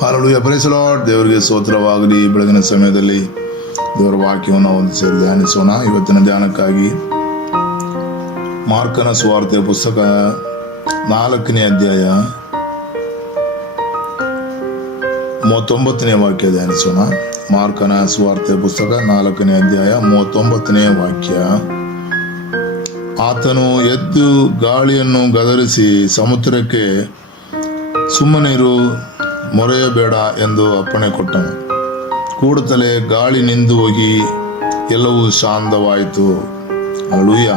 Hallelujah, praise the Lord. ದೇವರಿಗೆ ಸ್ತೋತ್ರವಾಗಲಿ. ಬೆಳಗಿನ ಸಮಯದಲ್ಲಿ ದೇವರ ವಾಕ್ಯವನ್ನು ಒಂದು ಸೇರಿ ಧ್ಯಾನಿಸೋಣ. ಇವತ್ತಿನ ಧ್ಯಾನಕ್ಕಾಗಿ ಮಾರ್ಕನ ಸುವಾರ್ತೆಯ ಪುಸ್ತಕ 4ನೇ ಅಧ್ಯಾಯ 39ನೇ ವಾಕ್ಯ ಧ್ಯಾನಿಸೋಣ. ಮಾರ್ಕನ ಸುವಾರ್ತೆಯ ಪುಸ್ತಕ 4ನೇ ಅಧ್ಯಾಯ 39ನೇ ವಾಕ್ಯ. ಆತನು ಎದ್ದು ಗಾಳಿಯನ್ನು ಗದರಿಸಿ ಸಮುದ್ರಕ್ಕೆ ಸುಮ್ಮನಿರು, ಮೊರೆಯಬೇಡ ಎಂದು ಅಪ್ಪಣೆ ಕೊಟ್ಟನು. ಕೂಡಲೇ ಗಾಳಿ ನಿಂತು ಹೋಗಿ ಎಲ್ಲವೂ ಶಾಂತವಾಯಿತು. ಹಲ್ಲೆಲೂಯಾ.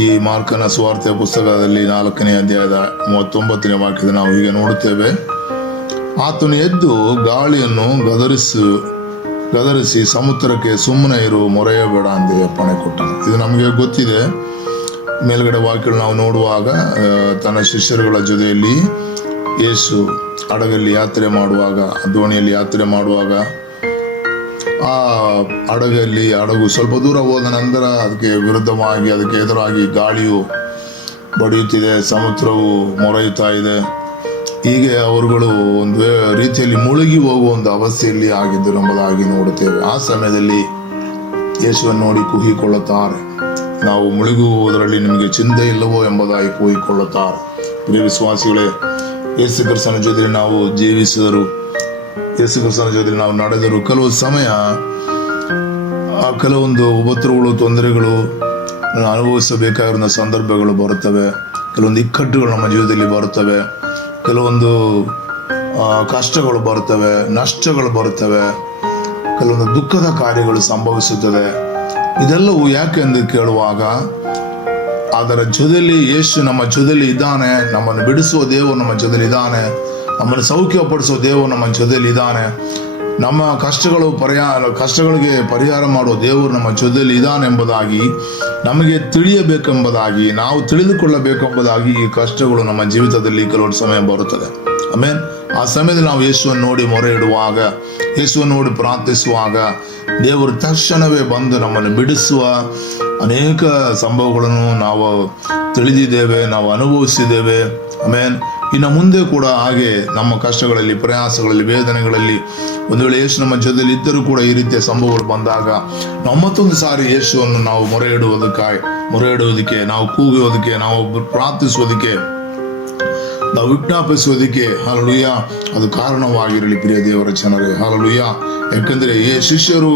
ಈ ಮಾರ್ಕನ ಸುವಾರ್ತೆಯ ಪುಸ್ತಕದಲ್ಲಿ 4ನೇ ಅಧ್ಯಾಯದ 39ನೇ ವಾಕ್ಯದ ನಾವು ಹೀಗೆ ನೋಡುತ್ತೇವೆ. ಆತನು ಎದ್ದು ಗಾಳಿಯನ್ನು ಗದರಿಸಿ ಸಮುದ್ರಕ್ಕೆ ಸುಮ್ಮನೆ ಇರು, ಮೊರೆಯಬೇಡ ಎಂದು ಅಪ್ಪಣೆ ಕೊಟ್ಟನು. ಇದು ನಮಗೆ ಗೊತ್ತಿದೆ. ಮೇಲ್ಗಡೆ ವಾಕ್ಯಗಳು ನಾವು ನೋಡುವಾಗ ತನ್ನ ಶಿಷ್ಯರುಗಳ ಜೊತೆಯಲ್ಲಿ ಯೇಸು ಹಡಗಲ್ಲಿ ಯಾತ್ರೆ ಮಾಡುವಾಗ, ದೋಣಿಯಲ್ಲಿ ಯಾತ್ರೆ ಮಾಡುವಾಗ ಆ ಹಡಗು ಸ್ವಲ್ಪ ದೂರ ಹೋದ ನಂತರ ಅದಕ್ಕೆ ವಿರುದ್ಧವಾಗಿ, ಅದಕ್ಕೆ ಎದುರಾಗಿ ಗಾಳಿಯು ಬಡಿಯುತ್ತಿದೆ, ಸಮುದ್ರವು ಮೊರೆಯುತ್ತಾ ಇದೆ. ಹೀಗೆ ಅವರುಗಳು ಒಂದು ರೀತಿಯಲ್ಲಿ ಮುಳುಗಿ ಹೋಗುವ ಒಂದು ಅವಸ್ಥೆಯಲ್ಲಿ ಆಗಿದ್ದರು ಎಂಬುದಾಗಿ ನೋಡುತ್ತೇವೆ. ಆ ಸಮಯದಲ್ಲಿ ಯೇಸುವನ್ನು ನೋಡಿ ಕೂಗಿಕೊಳ್ಳುತ್ತಾರೆ, ನಾವು ಮುಳುಗುವುದರಲ್ಲಿ ನಿಮಗೆ ಚಿಂತೆ ಇಲ್ಲವೋ ಎಂಬುದಾಗಿ ಕೂಗಿಕೊಳ್ಳುತ್ತಾರೆ. ಪ್ರಿಯ ವಿಶ್ವಾಸಿಗಳೇ, ಯೇಸು ಕ್ರಿಸ್ತನ ಜೊತೆಯಲ್ಲಿ ನಾವು ಜೀವಿಸಿದರು, ಯೇಸು ಕ್ರಿಸ್ತನ ಜೊತೆಯಲ್ಲಿ ನಾವು ನಡೆದರು. ಕೆಲವು ಸಮಯ ಕೆಲವೊಂದು ಉಪದ್ರವಗಳು, ತೊಂದರೆಗಳು ಅನುಭವಿಸಬೇಕಾಗಿರುವ ಸಂದರ್ಭಗಳು ಬರುತ್ತವೆ. ಕೆಲವೊಂದು ಇಕ್ಕಟ್ಟುಗಳು ನಮ್ಮ ಜೀವಿತದಲ್ಲಿ ಬರುತ್ತವೆ. ಕೆಲವೊಂದು ಕಷ್ಟಗಳು ಬರುತ್ತವೆ, ನಷ್ಟಗಳು ಬರುತ್ತವೆ, ಕೆಲವೊಂದು ದುಃಖದ ಕಾರ್ಯಗಳು ಸಂಭವಿಸುತ್ತದೆ. ಇದೆಲ್ಲವೂ ಯಾಕೆಂದು ಕೇಳುವಾಗ, ಅದರ ಜೊತೆಯಲ್ಲಿ ಯೇಸು ನಮ್ಮ ಜೊತೆಯಲ್ಲಿ ಇದ್ದಾನೆ. ನಮ್ಮನ್ನು ಬಿಡಿಸುವ ದೇವರು ನಮ್ಮ ಜೊತೆಯಲ್ಲಿ ಇದ್ದಾನೆ. ನಮ್ಮನ್ನು ಸೌಖ್ಯಪಡಿಸುವ ದೇವರು ನಮ್ಮ ಜೊತೆಯಲ್ಲಿ ಇದ್ದಾನೆ. ನಮ್ಮ ಕಷ್ಟಗಳಿಗೆ ಪರಿಹಾರ ಮಾಡುವ ದೇವರು ನಮ್ಮ ಜೊತೆಯಲ್ಲಿ ಇದ್ದಾನೆ ಎಂಬುದಾಗಿ ನಮಗೆ ತಿಳಿಯಬೇಕೆಂಬುದಾಗಿ, ನಾವು ತಿಳಿದುಕೊಳ್ಳಬೇಕೆಂಬುದಾಗಿ ಈ ಕಷ್ಟಗಳು ನಮ್ಮ ಜೀವಿತದಲ್ಲಿ ಕೆಲವು ಸಮಯ ಬರುತ್ತದೆ. ಆಮೇಲೆ ಆ ಸಮಯದಲ್ಲಿ ನಾವು ಯೇಸುವನ್ನು ನೋಡಿ ಮೊರೆ ಇಡುವಾಗ, ಯೇಸುವನ್ನು ನೋಡಿ ಪ್ರಾರ್ಥಿಸುವಾಗ ದೇವರು ತಕ್ಷಣವೇ ಬಂದು ನಮ್ಮನ್ನು ಬಿಡಿಸುವ ಅನೇಕ ಸಂಭವಗಳನ್ನು ನಾವು ತಿಳಿದಿದ್ದೇವೆ, ನಾವು ಅನುಭವಿಸಿದ್ದೇವೆ. ಆಮೇಲೆ ಇನ್ನು ಮುಂದೆ ಕೂಡ ಹಾಗೆ ನಮ್ಮ ಕಷ್ಟಗಳಲ್ಲಿ, ಪ್ರಯಾಸಗಳಲ್ಲಿ, ವೇದನೆಗಳಲ್ಲಿ ಒಂದು ವೇಳೆ ಯೇಸು ನಮ್ಮ ಜೊತೆಲಿ ಇದ್ದರೂ ಕೂಡ ಈ ರೀತಿಯ ಸಂಭವಗಳು ಬಂದಾಗ ನಾವು ಮತ್ತೊಂದು ಸಾರಿ ಯೇಸುವನ್ನು ನಾವು ಮೊರೆ ಇಡುವುದಕ್ಕೆ, ನಾವು ಕೂಗುವುದಕ್ಕೆ, ನಾವು ಪ್ರಾರ್ಥಿಸುವುದಕ್ಕೆ, ನಾವು ವಿಜ್ಞಾಪಿಸುವುದಕ್ಕೆ ಹಲ್ಲೆಲೂಯಾ ಅದು ಕಾರಣವಾಗಿರಲಿ. ಪ್ರಿಯ ದೇವರ ಜನರೇ, ಹಲ್ಲೆಲೂಯಾ. ಯಾಕಂದ್ರೆ ಶಿಷ್ಯರು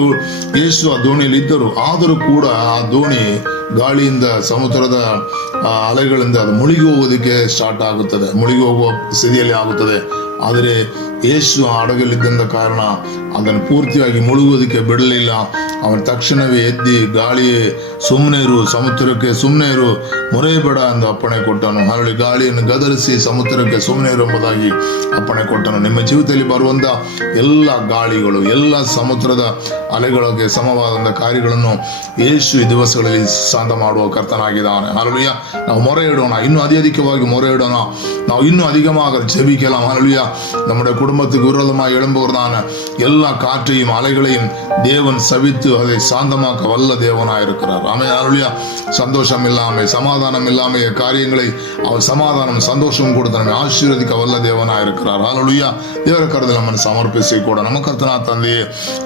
ಯೇಸು ಆ ದೋಣಿಯಲ್ಲಿ ಇದ್ದರು, ಆದರೂ ಕೂಡ ಆ ದೋಣಿ ಗಾಳಿಯಿಂದ, ಸಮುದ್ರದ ಅಲೆಗಳಿಂದ ಅದು ಮುಳುಗಿ ಹೋಗೋದಕ್ಕೆ ಸ್ಟಾರ್ಟ್ ಆಗುತ್ತದೆ, ಮುಳುಗಿ ಹೋಗುವ ಸ್ಥಿತಿಯಲ್ಲಿ ಆಗುತ್ತದೆ. ಆದರೆ ಯೇಸು ಹಡಗಲ್ಲಿದ್ದಂಥ ಕಾರಣ ಅದನ್ನು ಪೂರ್ತಿಯಾಗಿ ಮುಳುಗುವುದಕ್ಕೆ ಬಿಡಲಿಲ್ಲ. ಅವನ ತಕ್ಷಣವೇ ಎದ್ದಿ ಗಾಳಿಯೇ ಸುಮ್ಮನೆ ಇರು, ಸಮುದ್ರಕ್ಕೆ ಸುಮ್ಮನೆ ಇರು, ಮೊರೆಯಬೇಡ ಎಂದು ಅಪ್ಪಣೆ ಕೊಟ್ಟನು. ಹರಳಿ ಗಾಳಿಯನ್ನು ಗದರಿಸಿ ಸಮುದ್ರಕ್ಕೆ ಸುಮ್ಮನೆ ಇರು ಎಂಬುದಾಗಿ ಅಪ್ಪಣೆ ಕೊಟ್ಟನು. ನಿಮ್ಮ ಜೀವಿತದಲ್ಲಿ ಬರುವಂಥ ಎಲ್ಲ ಗಾಳಿಗಳು, ಎಲ್ಲ ಸಮುದ್ರದ ಅಲೆಗಳಿಗೆ ಸಮವಾದಂಥ ಕಾರ್ಯಗಳನ್ನು ಯೇಸು ಈ ದಿವಸಗಳಲ್ಲಿ ಶಾಂತ ಮಾಡುವ ಕರ್ತನಾಗಿದ್ದಾನೆ. ಹಲ್ಲೆಲೂಯಾ. ನಾವು ಮೊರೆ ಇಡೋಣ, ಇನ್ನೂ ಅಧಿಕವಾಗಿ ಮೊರೆ ಇಡೋಣ, ನಾವು இன்னும் அதிகமாக ஜெபிக்கலாம். ஹல்லேலூயா. நம்முடைய குடும்பத்துக்கு விரோதமாக எழும்புகிறதான எல்லா காற்றையும் அலைகளையும் தேவன் சபித்து அதை சாந்தமாக்க வல்ல தேவனாயிருக்கிறார். ஆமென். ஹல்லேலூயா. சந்தோஷம் இல்லாமல், சமாதானம் இல்லாமல் காரியங்களை அவர் சமாதானம், சந்தோஷம் கொடுத்து நம்மை ஆசீர்வதிக்க வல்ல தேவனாயிருக்கிறார். ஹல்லேலூயா. ದೇವರ ಕರೆದಲ್ಲಿ ನಮ್ಮನ್ನು ಸಮರ್ಪಿಸಿ ಕೂಡ ನಮ್ಮ ಕರ್ತನ ತಂದೆಯೇ,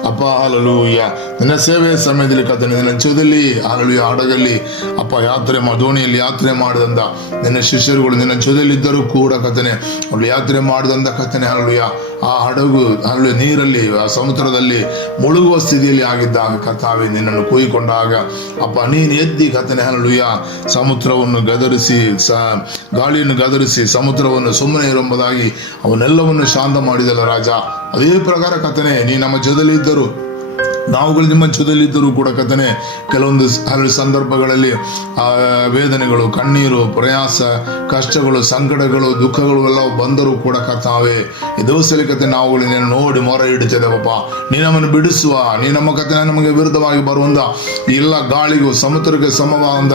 ಅಪ್ಪ ಹಲ್ಲೇಲೂಯಾ, ನಿನ್ನ ಸೇವೆಯ ಸಮಯದಲ್ಲಿ ಕರ್ತನೆ, ನಿನ್ನ ಜೊತೆಯಲ್ಲಿ ಹಲ್ಲೇಲೂಯಾ ಹಡಗಲ್ಲಿ ಅಪ್ಪ ಯಾತ್ರೆ ದೋಣಿಯಲ್ಲಿ ಯಾತ್ರೆ ಮಾಡಿದಂಥ ನಿನ್ನ ಶಿಷ್ಯರುಗಳು ನಿನ್ನ ಜೊತೆಯಲ್ಲಿದ್ದರೂ ಕೂಡ ಕರ್ತನೆ, ಅವ್ರು ಯಾತ್ರೆ ಮಾಡಿದಂಥ ಕರ್ತನೆ ಹಲ್ಲೇಲೂಯಾ ಆ ಹಡಗು ಹಲ್ಲೇಲೂಯಾ ನೀರಲ್ಲಿ, ಆ ಸಮುದ್ರದಲ್ಲಿ ಮುಳುಗುವ ಸ್ಥಿತಿಯಲ್ಲಿ ಆಗಿದ್ದಾಗ ಕರ್ತಾವೆ ನಿನ್ನನ್ನು ಕೂಗಿಕೊಂಡಾಗ ಅಪ್ಪ ನೀನು ಎದ್ದಿ ಕರ್ತನೆ ಹಲ್ಲೇಲೂಯಾ ಸಮುದ್ರವನ್ನು ಗದರಿಸಿ, ಗಾಳಿಯನ್ನು ಗದರಿಸಿ ಸಮುದ್ರವನ್ನು ಸುಮ್ಮನೆ ಇರುವುದಾಗಿ ಅವನ್ನೆಲ್ಲವನ್ನು ಶಾಂತ ಮಾಡಿದಲ್ಲ ರಾಜ. ಅದೇ ಪ್ರಕಾರ ಕರ್ತನೆ ನೀ ನಮ್ಮ ಜೊತೆಲಿ ಇದ್ದರು, ನಾವುಗಳು ನಿಮ್ಮ ಜೊತೆಲಿದ್ದರೂ ಕೂಡ ಕರ್ತನೆ ಕೆಲವೊಂದು ಸಂದರ್ಭಗಳಲ್ಲಿ ವೇದನೆಗಳು, ಕಣ್ಣೀರು, ಪ್ರಯಾಸ, ಕಷ್ಟಗಳು, ಸಂಕಟಗಳು, ದುಃಖಗಳು ಎಲ್ಲ ಬಂದರೂ ಕೂಡ ಕರ್ತಾವೆ ಈ ದಿವಸದಲ್ಲಿ ಕತೆ ನಾವುಗಳು ನೀನು ನೋಡಿ ಮೊರೆ ಇಡುತ್ತಿದ್ದೇವಪ್ಪ. ನೀ ನಮ್ಮನ್ನು ಬಿಡಿಸುವ, ನೀ ನಮ್ಮ ಕತೆ ನಮಗೆ ವಿರುದ್ಧವಾಗಿ ಬರುವಂಥ ಎಲ್ಲ ಗಾಳಿಗೂ, ಸಮುದ್ರಕ್ಕೆ ಸಮವಾದ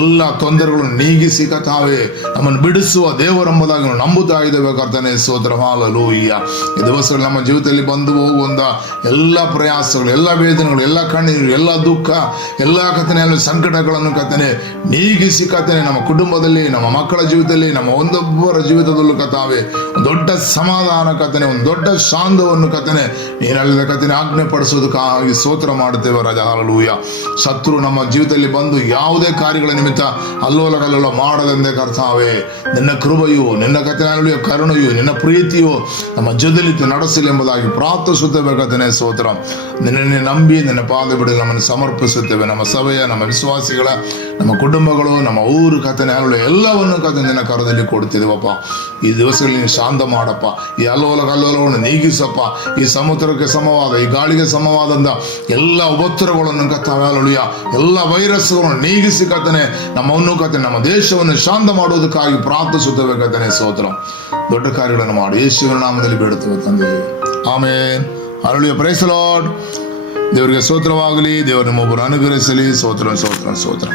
ಎಲ್ಲ ತೊಂದರೆಗಳನ್ನು ನೀಗಿಸಿ ಕರ್ತಾವೆ ನಮ್ಮನ್ನು ಬಿಡಿಸುವ ದೇವರೆಂಬುದಾಗಿ ನಾವು ನಂಬುತ್ತಾ ಇದ್ದೇವೆ ಕರ್ತನೆ. ಸ್ತೋತ್ರ. ಹಲ್ಲೇಲೂಯಾ. ಈ ದಿವಸದಲ್ಲಿ ನಮ್ಮ ಜೀವಿತದಲ್ಲಿ ಬಂದು ಹೋಗುವಂಥ ಎಲ್ಲ ಪ್ರಯಾಸಗಳು, ಎಲ್ಲ ವೇದನೆಗಳು, ಎಲ್ಲ ಕಣ್ಣೀರು, ಎಲ್ಲ ದುಃಖ, ಎಲ್ಲ ಕಥನೆ ಸಂಕಟಗಳನ್ನು ಕಥನೆ ನೀಗಿಸಿ ಕಥನೆ ನಮ್ಮ ಕುಟುಂಬದಲ್ಲಿ, ನಮ್ಮ ಮಕ್ಕಳ ಜೀವಿತದಲ್ಲಿ, ನಮ್ಮ ಒಂದೊಬ್ಬರ ಜೀವಿತದಲ್ಲೂ ಕಥಾವೆ ದೊಡ್ಡ ಸಮಾಧಾನ ಕಥನೆ, ಒಂದು ದೊಡ್ಡ ಶಾಂತವನ್ನು ಕಥನೆ ನೀನಲ್ಲದ ಕಥನೆ ಆಜ್ಞೆ ಪಡಿಸೋದಕ್ಕಾಗಿ ಸ್ತೋತ್ರ ಮಾಡುತ್ತೇವೆ ರಾಜ. ಹಲ್ಲೆಲೂಯ. ಶತ್ರು ನಮ್ಮ ಜೀವಿತದಲ್ಲಿ ಬಂದು ಯಾವುದೇ ಕಾರ್ಯಗಳ ನಿಮಿತ್ತ ಅಲ್ಲೋಲ ಕಲ್ಲೋಲ ಮಾಡಲೆಂದೇ ಕರ್ತಾವೆ ನಿನ್ನ ಕೃಪೆಯು, ನಿನ್ನ ಕಥೆಯ ಕರುಣೆಯು, ನಿನ್ನ ಪ್ರೀತಿಯು ನಮ್ಮ ಜೊತೆಲಿ ನಡೆಸಲಿ ಎಂಬುದಾಗಿ ಪ್ರಾರ್ಥಿಸುತ್ತೇವೆ ಕಥನೆ. ಸ್ತೋತ್ರ. ನಿನ್ನನ್ನೇ ನಂಬಿ ನಿನ್ನ ಪಾದ ಬಿಡಲು ನಮ್ಮನ್ನು ಸಮರ್ಪಿಸುತ್ತೇವೆ. ನಮ್ಮ ಸಭೆಯ, ನಮ್ಮ ವಿಶ್ವಾಸಿಗಳ, ನಮ್ಮ ಕುಟುಂಬಗಳು, ನಮ್ಮ ಊರು ಕಥನೆ ಎಲ್ಲವನ್ನು ಕಥೆ ನಿನ್ನ ಕರದಲ್ಲಿ ಕೊಡ್ತಿದ್ದೇವಪ್ಪ. ಈ ದಿವಸಗಳಲ್ಲಿ ನೀನು ಶಾಂತ ಮಾಡಪ್ಪ. ಈ ಅಲ್ಲೋಲ ಕಲ್ಲೋಲವನ್ನು ನೀಗಿಸಪ್ಪ. ಈ ಸಮುದ್ರಕ್ಕೆ ಸಮವಾದ, ಈ ಗಾಳಿಗೆ ಸಮವಾದಂಥ ಎಲ್ಲ ಒತ್ತಡಗಳನ್ನು ಕಥಾಲುಯ ಎಲ್ಲ ವೈರಸ್ಗಳನ್ನು ನೀಗಿಸಿ ಕಥನೆ ನಮ್ಮನ್ನು ಕಥೆ ನಮ್ಮ ದೇಶವನ್ನು ಶಾಂತ ಮಾಡುವುದಕ್ಕಾಗಿ ಪ್ರಾರ್ಥಿಸುತ್ತೇವೆ ಕಥನೆ. ಸ್ತೋತ್ರ. ದೊಡ್ಡ ಕಾರ್ಯಗಳನ್ನು ಮಾಡಿ ಯೇಸುವಿನ ನಾಮದಲ್ಲಿ ಬೇಡುತ್ತೇವೆ ತಂದೆ. Amen. Hallelujah. Praise the Lord. ದೇವರಿಗೆ ಸ್ತೋತ್ರವಾಗಲಿ. ದೇವರು ನಿಮ್ಮೊಬ್ಬರು ಅನುಗ್ರಹಿಸಲಿ. ಸ್ತೋತ್ರ ಸ್ತೋತ್ರ ಸ್ತೋತ್ರ.